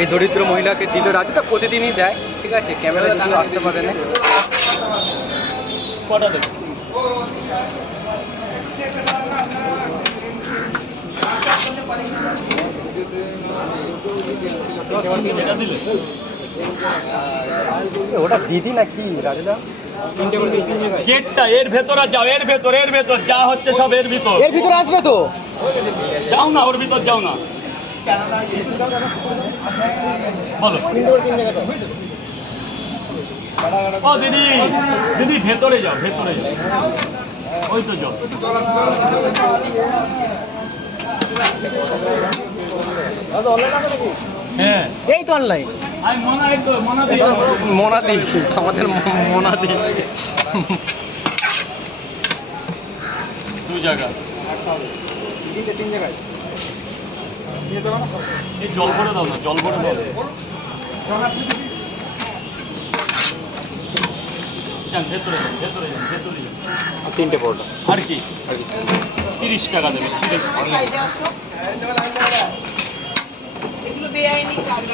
এই দরিদ্র মহিলাকে দিল রাজু তো প্রতিদিনই দেয় ঠিক আছে? ক্যামেরা যদিও আসতে পারে না। কটা দেবে? ওটা দিদি নাকি রাজুদা? গেটটা এর ভেতরে যাও এর ভেতর এর ভেতর যা হচ্ছে সব এর ভিতর। এর ভিতরে আসবে তো? যাও না ওর ভিতর যাও না। বলো। ও দিদি দিদি ভেতরে যাও ভেতরে যাও। ওই তো যাও। হ্যাঁ। এই তো অনলাইন মনে হয় মনে মোনাদি আমাদের মোনাদি দু জায়গা। এই জল ভরে দাও না জল ভরে দাও। ভেতরে ভেতরে ভেতরে তিনটে পরোটা। আর কি? তিরিশ টাকা দেবে তিরিশ বেআইনি কাজ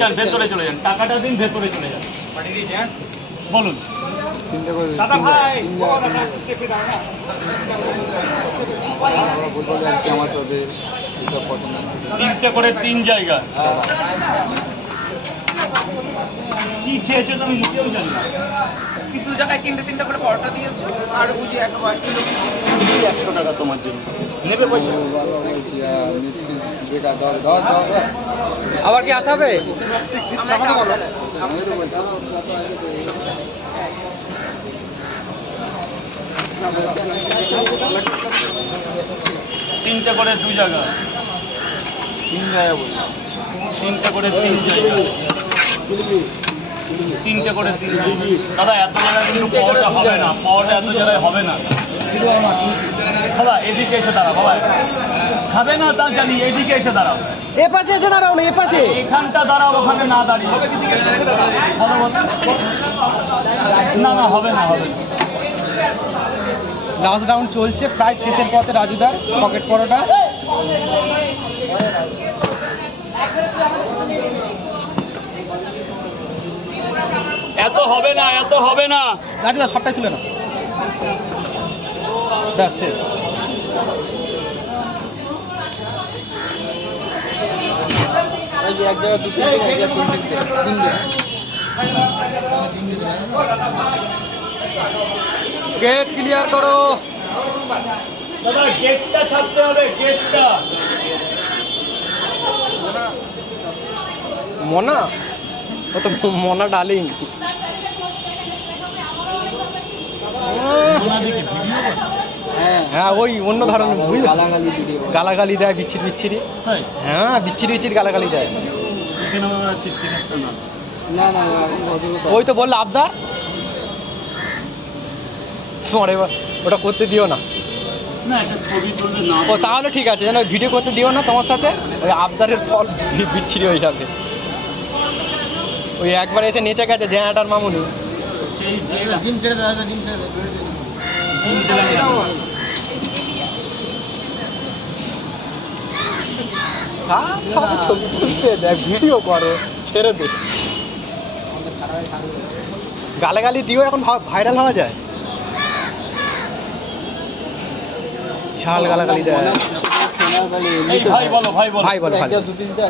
যান ভেতরে চলে যান টাকাটা দিন ভেতরে চলে যান। বলুন। দাদা ভাই তিনটে করে। তিন জায়গা। কি খেয়েছো তুমি নিজেও জানি না। কি দু জায়গায় তিনটে তিনটে করে পরোটা দিয়েছ? আর বুঝি একশো টাকা তোমার জন্য। নেবে পয়সা? আবার কি আসাবে? তিনটে করে দুই জায়গা। তিন জায়গা বলি তিনটে করে তিন জায়গা। তিনটে করে তিন দাদা, এত জায়গায় কিন্তু পাওয়াটা হবে না। পাওয়াটা এত জায়গায় হবে না। দাদা, এদিকে এসে দাঁড়া, বাবা। খাবে না তা জানি এদিকে এসে দাঁড়াও। এ পাশে এসে দাঁড়াও না এ পাশে। এখানটা দাঁড়াও ওখানে না দাঁড়িয়ে। না না হবে না হবে লাস্ট রাউন্ড চলছে প্রায় শেষের পথে রাজুদার পকেট পরোটা। এত হবে না এত হবে না। রাজুদা সবটাই তুলে নাও। ব্যাস শেষ। গেট ক্লিয়ার করো। দাদা গেটটা ছাড়তে হবে গেটটা মনা? ও তো মনা ডালিং করো। হ্যাঁ ওই অন্য ধরনের বুঝলি? গালাগালি দেয় বিচ্ছিরি বিচ্ছিরি। হ্যাঁ বিচ্ছিরি বিচ্ছিরি গালাগালি দেয়। ওই তো বলল আবদার? তোমার এবার ওটা করতে দিও না। না একটা ছবি তুলতে না ও তাহলে ঠিক আছে যেন ভিডিও করতে দিও না তোমার সাথে ওই আবদারের ফল বিচ্ছিরি হয়ে যাবে। ওই একবার এসে নেচে গেছে জেনাটার মামুনি। সেই ডিম ছেড়ে ডিম ছেড়ে হ্যাঁ সাথে ছবি তুলতে দেখ ভিডিও করো ছেড়ে দে। গালাগালি দিও এখন ভাইরাল হওয়া যায়। শাল গালাগালি দেয়। ভাই বলো ভাই বলো। ভাই বল ভাই দু তিনটে।